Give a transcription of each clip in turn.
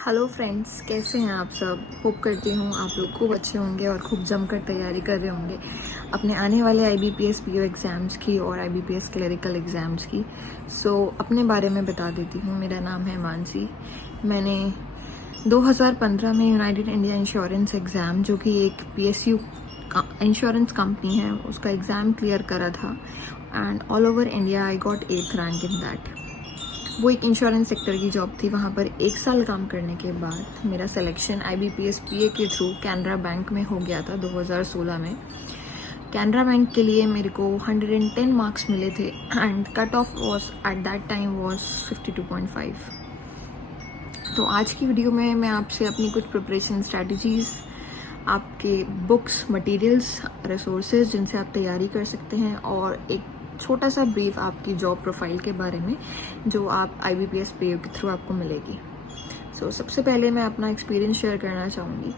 Hello friends, कैसे हैं आप सब। होप करती हूँ आप लोग खूब अच्छे होंगे और खूब जमकर तैयारी कर रहे होंगे अपने आने वाले IBPS PO एग्ज़ाम्स की और IBPS क्लरिकल एग्ज़ाम्स की। अपने बारे में बता देती हूँ। मेरा नाम है मानसी। मैंने 2015 में यूनाइटेड इंडिया इंश्योरेंस एग्ज़ाम, जो कि एक PSU इंश्योरेंस कंपनी है, उसका एग्ज़ाम क्लियर करा था and all over India I got 8th rank in that. वो एक इंश्योरेंस सेक्टर की जॉब थी। वहाँ पर 1 साल काम करने के बाद मेरा सिलेक्शन IBPS PA के थ्रू कैनरा बैंक में हो गया था 2016 में। कैनरा बैंक के लिए मेरे को 110 मार्क्स मिले थे and cut off was at that time was 52.5। तो आज की वीडियो में मैं आपसे अपनी कुछ प्रिपरेशन स्ट्रैटेजीज़, आपके बुक्स, मटेरियल्स, रिसोर्सेज जिनसे आप तैयारी कर सकते हैं, और एक छोटा सा ब्रीफ आपकी जॉब प्रोफाइल के बारे में जो आप IBPS PO के थ्रू आपको मिलेगी। सबसे पहले मैं अपना एक्सपीरियंस शेयर करना चाहूँगी।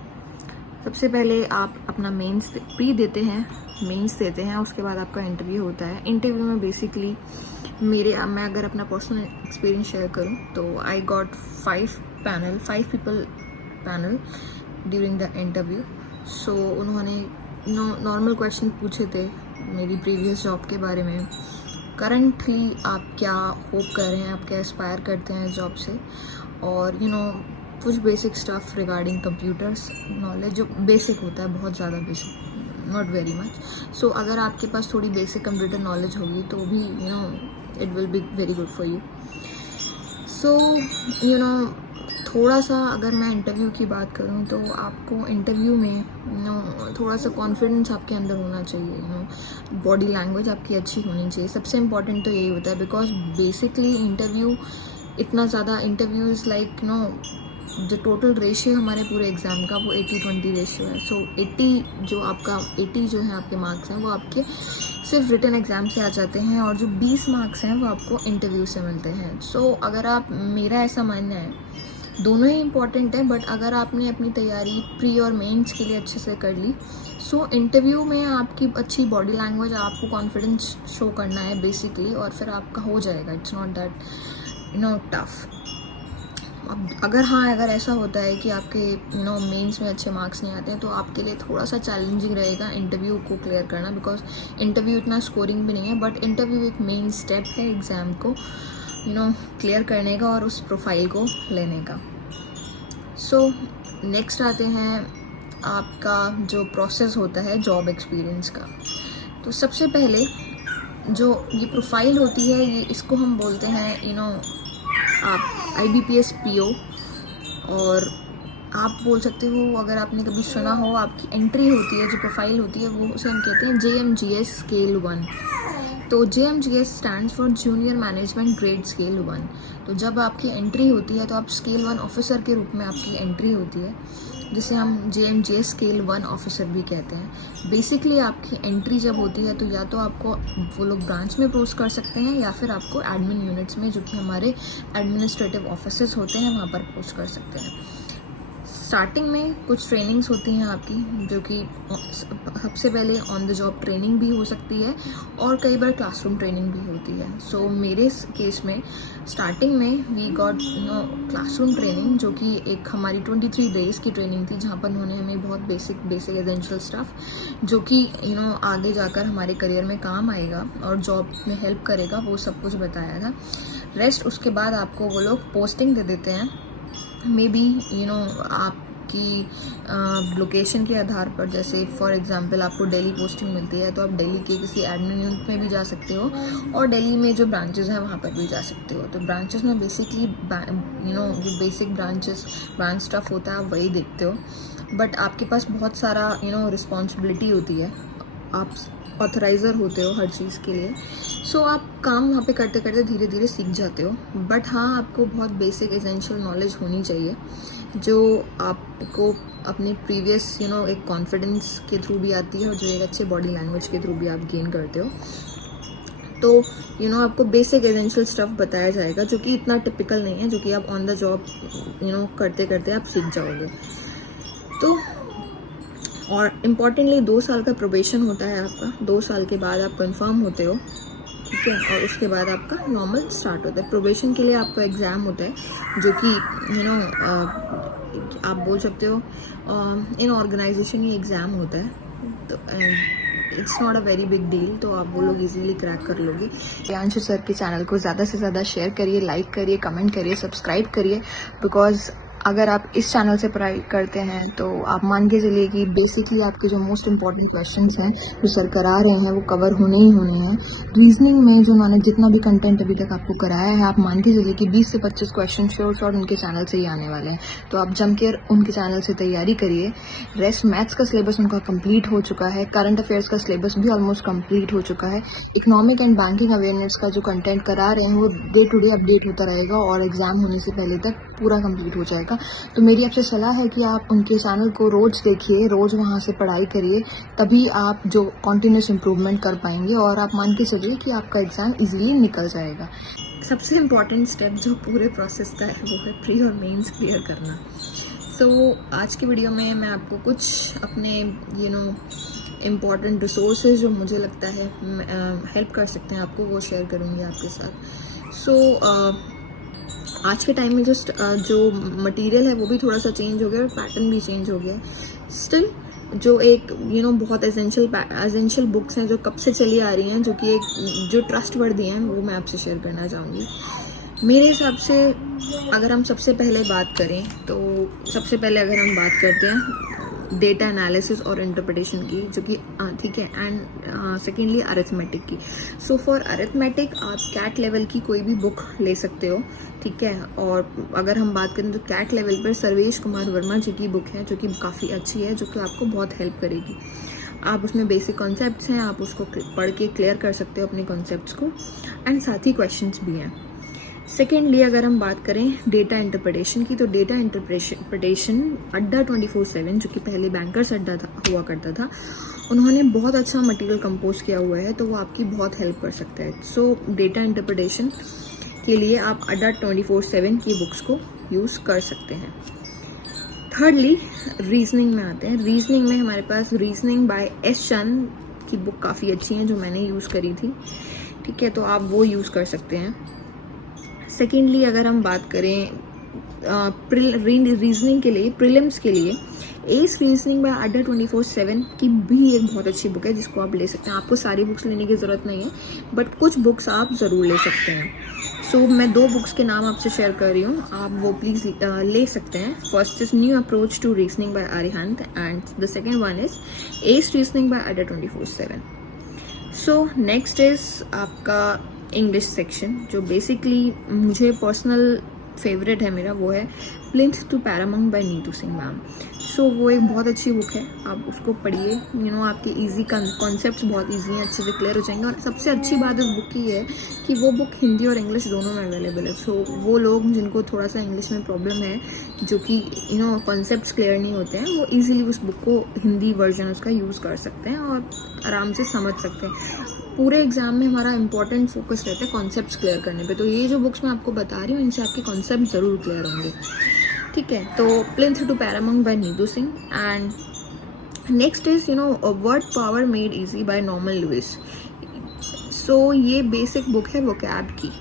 सबसे पहले आप अपना मेंस प्री देते हैं, उसके बाद आपका इंटरव्यू होता है। इंटरव्यू में बेसिकली मैं अगर अपना पर्सनल एक्सपीरियंस शेयर करूँ तो I got 5 people panel during the interview. उन्होंने नॉर्मल क्वेश्चन पूछे थे मेरी प्रीवियस जॉब के बारे में। करंटली आप क्या होप कर रहे हैं, आप क्या एस्पायर करते हैं जॉब से, और कुछ basic stuff regarding computers knowledge, जो बेसिक होता है, बहुत ज़्यादा बेसिक, नॉट वेरी मच। अगर आपके पास थोड़ी बेसिक कंप्यूटर नॉलेज होगी तो भी it will be very good for you. थोड़ा सा अगर मैं इंटरव्यू की बात करूँ तो आपको इंटरव्यू में थोड़ा सा कॉन्फिडेंस आपके अंदर होना चाहिए। बॉडी लैंग्वेज आपकी अच्छी होनी चाहिए। सबसे इम्पॉर्टेंट तो यही होता है, बिकॉज बेसिकली इंटरव्यू इतना ज़्यादा, इंटरव्यूज़ लाइक जो टोटल रेशियो हमारे पूरे एग्ज़ाम का वो 80-20 रेशियो है। 80 जो है आपके मार्क्स हैं वो आपके सिर्फ रिटन एग्ज़ाम से आ जाते हैं, और जो 20 मार्क्स हैं वो आपको इंटरव्यू से मिलते हैं। अगर आप, मेरा ऐसा मानना है, दोनों ही इम्पॉर्टेंट है, बट अगर आपने अपनी तैयारी प्री और मेंस के लिए अच्छे से कर ली, इंटरव्यू में आपकी अच्छी बॉडी लैंग्वेज, आपको कॉन्फिडेंस शो करना है बेसिकली, और फिर आपका हो जाएगा। It's not that tough. अगर ऐसा होता है कि आपके मेंस में अच्छे मार्क्स नहीं आते हैं, तो आपके लिए थोड़ा सा चैलेंजिंग रहेगा इंटरव्यू को क्लियर करना, बिकॉज इंटरव्यू इतना स्कोरिंग भी नहीं है, बट इंटरव्यू एक मेन स्टेप है एग्ज़ाम को क्लियर करने का और उस प्रोफाइल को लेने का। नेक्स्ट आते हैं आपका जो प्रोसेस होता है जॉब एक्सपीरियंस का। तो सबसे पहले जो ये प्रोफाइल होती है, इसको हम बोलते हैं आप IBPS PO, और आप बोल सकते हो, अगर आपने कभी सुना हो, आपकी एंट्री होती है, जो प्रोफाइल होती है, वो उसे हम कहते हैं JMGS स्केल 1। तो JMGS stands for junior management grade scale 1। तो जब आपकी एंट्री होती है तो आप स्केल 1 ऑफिसर के रूप में आपकी एंट्री होती है, जिसे हम JMGS स्केल 1 ऑफिसर भी कहते हैं। बेसिकली आपकी एंट्री जब होती है तो या तो आपको वो लोग ब्रांच में पोस्ट कर सकते हैं, या फिर आपको एडमिन यूनिट्स में, जो कि हमारे एडमिनिस्ट्रेटिव ऑफिसेस होते हैं, वहाँ पर पोस्ट कर सकते हैं। स्टार्टिंग में कुछ ट्रेनिंग्स होती हैं आपकी, जो कि सबसे पहले ऑन द जॉब ट्रेनिंग भी हो सकती है, और कई बार क्लासरूम ट्रेनिंग भी होती है। मेरे केस में स्टार्टिंग में वी गॉट क्लासरूम ट्रेनिंग, जो कि एक हमारी 23 डेज़ की ट्रेनिंग थी, जहाँ पर उन्होंने हमें बहुत बेसिक एसेंशियल स्टफ, जो कि आगे जाकर हमारे करियर में काम आएगा और जॉब में हेल्प करेगा, वो सब कुछ बताया था। रेस्ट उसके बाद आपको वो लोग पोस्टिंग दे देते हैं। मे बी आपकी लोकेशन के आधार पर, जैसे फॉर एग्जांपल आपको दिल्ली पोस्टिंग मिलती है तो आप दिल्ली के किसी एडमिन यूनिट में भी जा सकते हो, और दिल्ली में जो ब्रांचेस हैं वहाँ पर भी जा सकते हो। तो ब्रांचेस में बेसिकली जो बेसिक ब्रांच स्टफ होता है आप वही देखते हो, बट आपके पास बहुत सारा रिस्पॉन्सिबिलिटी होती है, आप ऑथराइज़र होते हो हर चीज़ के लिए। आप काम वहाँ पे करते करते धीरे धीरे सीख जाते हो, बट हाँ, आपको बहुत बेसिक एसेंशियल नॉलेज होनी चाहिए, जो आपको अपने प्रीवियस एक कॉन्फिडेंस के थ्रू भी आती है, और जो एक अच्छे बॉडी लैंग्वेज के थ्रू भी आप गेन करते हो। तो आपको बेसिक एसेंशियल स्टफ बताया जाएगा, जो कि इतना टिपिकल नहीं है, जो कि आप ऑन द जॉब करते करते आप सीख जाओगे। तो और इम्पॉर्टेंटली 2 साल का प्रोबेशन होता है आपका। 2 साल के बाद आप कंफर्म होते हो ठीक है, और उसके बाद आपका नॉर्मल स्टार्ट होता है। प्रोबेशन के लिए आपका एग्ज़ाम होता है जो कि आप बोल सकते हो इन ऑर्गेनाइजेशन ही एग्ज़ाम होता है, तो it's not a very big deal, तो आप वो लोग इजीली क्रैक कर लोगे। प्रियांशु सर के चैनल को ज़्यादा से ज़्यादा शेयर करिए, लाइक करिए, कमेंट करिए, सब्सक्राइब करिए, बिकॉज अगर आप इस चैनल से पढ़ाई करते हैं तो आप मान के चलिए कि बेसिकली आपके जो मोस्ट इंपॉर्टेंट क्वेश्चंस हैं जो सर करा रहे हैं वो कवर होने ही होने हैं। रीजनिंग में जो उन्होंने जितना भी कंटेंट अभी तक आपको कराया है, आप मान के चलिए कि 20 से 25 क्वेश्चन श्योर शॉर्ट उनके चैनल से ही आने वाले हैं, तो आप जम के उनके चैनल से तैयारी करिए। रेस्ट मैथ्स का सिलेबस उनका कंप्लीट हो चुका है, करंट अफेयर्स का सिलेबस भी ऑलमोस्ट कंप्लीट हो चुका है। इकोनॉमिक एंड बैंकिंग अवेयरनेस का जो कंटेंट करा रहे हैं वो डे टू डे अपडेट होता रहेगा और एग्जाम होने से पहले तक पूरा कंप्लीट हो जाएगा। तो मेरी आपसे सलाह है कि आप उनके चैनल को रोज देखिए, रोज वहाँ से पढ़ाई करिए, तभी आप जो कॉन्टिन्यूस इम्प्रूवमेंट कर पाएंगे और आप मान के चलिए कि आपका एग्ज़ाम इजीली निकल जाएगा। सबसे इम्पॉर्टेंट स्टेप जो पूरे प्रोसेस का है वो है प्री और मेंस क्लियर करना। सो आज की वीडियो में मैं आपको कुछ अपने इम्पॉर्टेंट रिसोर्सेज जो मुझे लगता है हेल्प कर सकते हैं आपको, वो शेयर करूँगी आपके साथ। आज के टाइम में जो मटेरियल है वो भी थोड़ा सा चेंज हो गया और पैटर्न भी चेंज हो गया है। स्टिल जो एक बहुत एसेंशियल बुक्स हैं जो कब से चली आ रही हैं, जो कि एक जो ट्रस्टवर्दी हैं, वो मैं आपसे शेयर करना चाहूँगी। मेरे हिसाब से अगर हम सबसे पहले बात करें तो सबसे पहले अगर हम बात करते हैं डेटा एनालिसिस और इंटरप्रिटेशन की, जो कि ठीक है, एंड सेकेंडली अरिथमेटिक की। सो फॉर अरिथमेटिक आप कैट लेवल की कोई भी बुक ले सकते हो, ठीक है। और अगर हम बात करें तो कैट लेवल पर सर्वेश कुमार वर्मा जी की बुक है जो कि काफ़ी अच्छी है, जो कि आपको बहुत हेल्प करेगी। आप उसमें बेसिक कॉन्सेप्ट्स हैं, आप उसको पढ़ के क्लियर कर सकते हो अपने कॉन्सेप्ट्स को, एंड साथ ही क्वेश्चंस भी हैं। सेकेंडली अगर हम बात करें डेटा इंटरप्रिटेशन की, तो डेटा इंटरप्रिटेशन अड्डा 24/7 जो कि पहले बैंकर्स अड्डा हुआ करता था, उन्होंने बहुत अच्छा मटेरियल कंपोज किया हुआ है, तो वो आपकी बहुत हेल्प कर सकता है। सो डेटा इंटरप्रिटेशन के लिए आप अड्डा 24/7 की बुक्स को यूज़ कर सकते हैं। थर्डली रीजनिंग में आते हैं। रीजनिंग में हमारे पास रीजनिंग बाय एस चंद की बुक काफ़ी अच्छी है जो मैंने यूज़ करी थी, ठीक है, तो आप वो यूज़ कर सकते हैं। सेकेंडली अगर हम बात करें रीजनिंग के लिए, प्रीलिम्स के लिए, एस रीजनिंग बाय अड्डा 24/7 की भी एक बहुत अच्छी बुक है जिसको आप ले सकते हैं। आपको सारी बुक्स लेने की ज़रूरत नहीं है, बट कुछ बुक्स आप ज़रूर ले सकते हैं। सो मैं 2 बुक्स के नाम आपसे शेयर कर रही हूँ, आप वो प्लीज़ ले सकते हैं। First is new approach to reasoning by Arihant and the second one is S reasoning by Adda 24/7। So next is आपका इंग्लिश सेक्शन, जो बेसिकली मुझे पर्सनल फेवरेट है मेरा, वो है plinth to paramount by Neetu Singh ma'am. So वो एक बहुत अच्छी बुक है, आप उसको पढ़िए। आपके इजी कॉन्सेप्ट्स बहुत इजी हैं, अच्छे से क्लियर हो जाएंगे। और सबसे अच्छी बात इस बुक की है कि वो बुक हिंदी और इंग्लिश दोनों में अवेलेबल है। सो वो लोग जिनको थोड़ा सा इंग्लिश में प्रॉब्लम है, जो कि कॉन्सेप्ट्स क्लियर नहीं होते हैं, वो ईजिली उस बुक को हिंदी वर्जन उसका यूज़ कर सकते हैं और आराम से समझ सकते हैं। पूरे एग्जाम में हमारा इंपॉर्टेंट फोकस रहता है कॉन्सेप्ट्स क्लियर करने पे, तो ये जो बुक्स मैं आपको बता रही हूँ इनसे आपके कॉन्सेप्ट ज़रूर क्लियर होंगे, ठीक है। तो plinth to paramount by Neetu Singh and next is word power made easy by Norman Lewis. So ये बेसिक बुक है वोकैब की।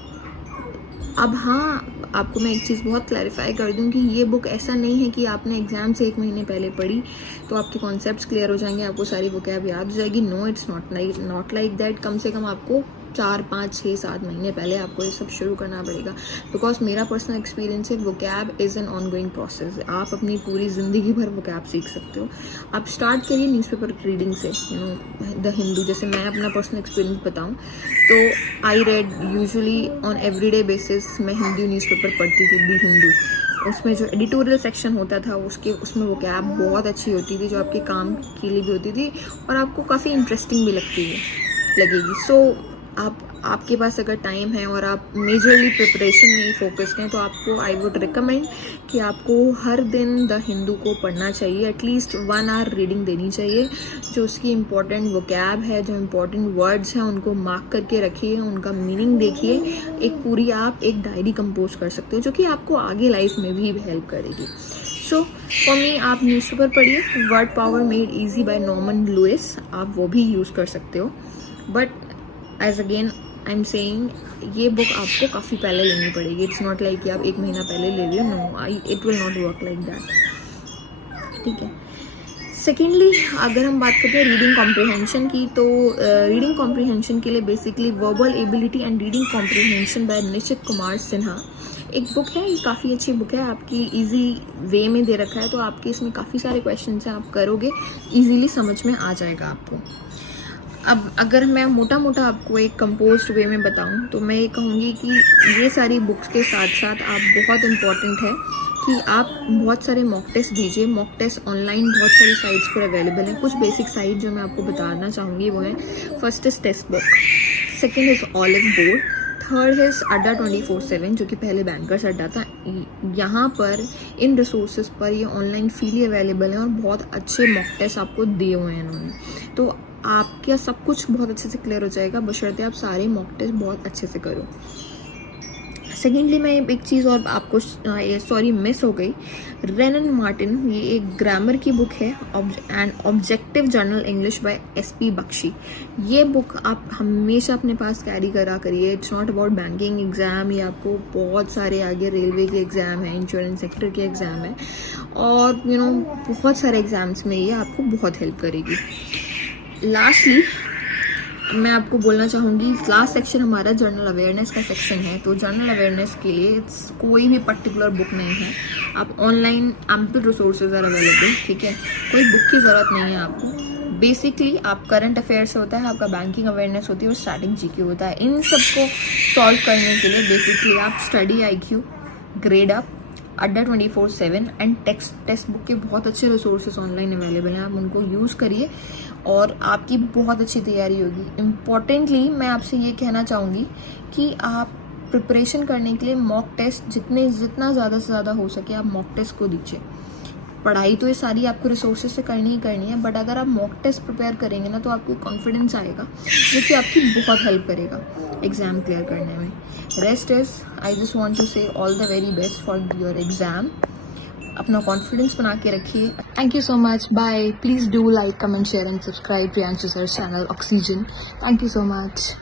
अब हाँ, आपको मैं एक चीज़ बहुत क्लैरिफाई कर दूं कि ये बुक ऐसा नहीं है कि आपने एग्जाम से 1 महीने पहले पढ़ी तो आपके कॉन्सेप्ट्स क्लियर हो जाएंगे, आपको सारी वोकैब याद हो जाएगी। No, it's not like that. कम से कम आपको 4, 5, 6, 7 महीने पहले आपको ये सब शुरू करना पड़ेगा, बिकॉज मेरा पर्सनल एक्सपीरियंस है vocab is an ongoing process. आप अपनी पूरी ज़िंदगी भर वोकैब सीख सकते हो। आप स्टार्ट करिए न्यूज़पेपर रीडिंग से, द हिंदू। जैसे मैं अपना पर्सनल एक्सपीरियंस बताऊं तो I read usually on everyday basis, मैं हिंदी न्यूज़पेपर पढ़ती थी, दी हिंदू। उसमें जो एडिटोरियल सेक्शन होता था उसमें वोकैब बहुत अच्छी होती थी, जो आपके काम के लिए भी होती थी और आपको काफ़ी इंटरेस्टिंग भी लगेगी। सो आपके पास अगर टाइम है और आप मेजरली प्रिपरेशन में ही फोकस्ड हैं, तो आपको आई वुड रिकमेंड कि आपको हर दिन द हिंदू को पढ़ना चाहिए। एटलीस्ट 1 आवर रीडिंग देनी चाहिए। जो उसकी इम्पॉर्टेंट वोकैब है, जो इम्पॉर्टेंट वर्ड्स हैं, उनको मार्क करके रखिए, उनका मीनिंग देखिए। एक पूरी आप एक डायरी कंपोज कर सकते हो जो कि आपको आगे लाइफ में भी हेल्प करेगी। सो फॉर मी, आप न्यूज़पेपर पढ़िए, word power made easy by Norman Lewis, आप वो भी यूज़ कर सकते हो। But as again I am saying ये बुक आपको काफ़ी पहले लेनी पड़ेगी. इट्स नॉट लाइक कि आप 1 महीना पहले ले लियो. No, it will not work like that. ठीक है. सेकेंडली, अगर हम बात करते हैं रीडिंग कॉम्प्रिहेंशन की, तो रीडिंग कॉम्प्रिहेंशन के लिए basically verbal ability and reading comprehension by Nishit Kumar Sinha एक बुक है. ये काफ़ी अच्छी बुक है, आपकी इजी वे में दे रखा है, तो आपके इसमें काफ़ी सारे क्वेश्चन हैं, आप करोगे इजीली समझ में आ जाएगा आपको. अब अगर मैं मोटा मोटा आपको एक कंपोज्ड वे में बताऊं तो मैं ये कहूँगी कि ये सारी बुक्स के साथ साथ आप बहुत इम्पॉर्टेंट है कि आप बहुत सारे मॉक टेस्ट दीजिए. मॉक टेस्ट ऑनलाइन बहुत सारी साइट्स पर अवेलेबल हैं. कुछ बेसिक साइट जो मैं आपको बताना चाहूँगी वो है, first is text book, second is olive board, third is अड्डा 24/7 जो कि पहले बैंकर्स अड्डा था. यहाँ पर इन रिसोर्सेज पर ये ऑनलाइन फ्रीली अवेलेबल हैं और बहुत अच्छे मॉक टेस्ट आपको दिए हुए हैं इन्होंने. तो आपका सब कुछ बहुत अच्छे से क्लियर हो जाएगा बशर्ते आप सारे मॉक टेस्ट बहुत अच्छे से करो. सेकेंडली, मैं एक चीज़ और आपको मिस हो गई. रेनन मार्टिन, ये एक ग्रामर की बुक है and objective general English by SP Bakshi. ये बुक आप हमेशा अपने पास कैरी करा करिए. It's not about banking exam, ये आपको बहुत सारे आगे रेलवे के एग्ज़ाम है, इंश्योरेंस सेक्टर के एग्ज़ाम है और बहुत सारे एग्ज़ाम्स में ये आपको बहुत हेल्प करेगी. लास्टली, मैं आपको बोलना चाहूँगी लास्ट सेक्शन हमारा जर्नल अवेयरनेस का सेक्शन है. तो जर्नल अवेयरनेस के लिए कोई भी पर्टिकुलर बुक नहीं है. आप online ample resources are available. ठीक है, कोई बुक की ज़रूरत नहीं है आपको. बेसिकली आप करंट अफेयर्स होता है, आपका बैंकिंग अवेयरनेस होती है और स्टार्टिंग GK होता है. इन सबको सॉल्व करने के लिए बेसिकली आप स्टडी IQ, ग्रेड अप, अड्डा 24/7 एंड टेक्स्ट बुक के बहुत अच्छे रिसोर्सेज ऑनलाइन अवेलेबल हैं. आप उनको यूज़ करिए और आपकी बहुत अच्छी तैयारी होगी. इम्पॉर्टेंटली मैं आपसे ये कहना चाहूँगी कि आप प्रिपरेशन करने के लिए मॉक टेस्ट जितना ज़्यादा से ज़्यादा हो सके आप मॉक टेस्ट को दीजिए. पढ़ाई तो ये सारी आपको रिसोर्सेज से करनी ही करनी है, बट अगर आप मॉक टेस्ट प्रिपेयर करेंगे ना तो आपको कॉन्फिडेंस आएगा जो कि आपकी बहुत हेल्प करेगा एग्ज़ाम क्लियर करने में. Rest is I just want to say all the very best for your exam. अपना कॉन्फिडेंस बना के रखिए. Thank you so much. Bye. Please do like, comment, share and subscribe Priyanshu sir channel oxygen. Thank you so much.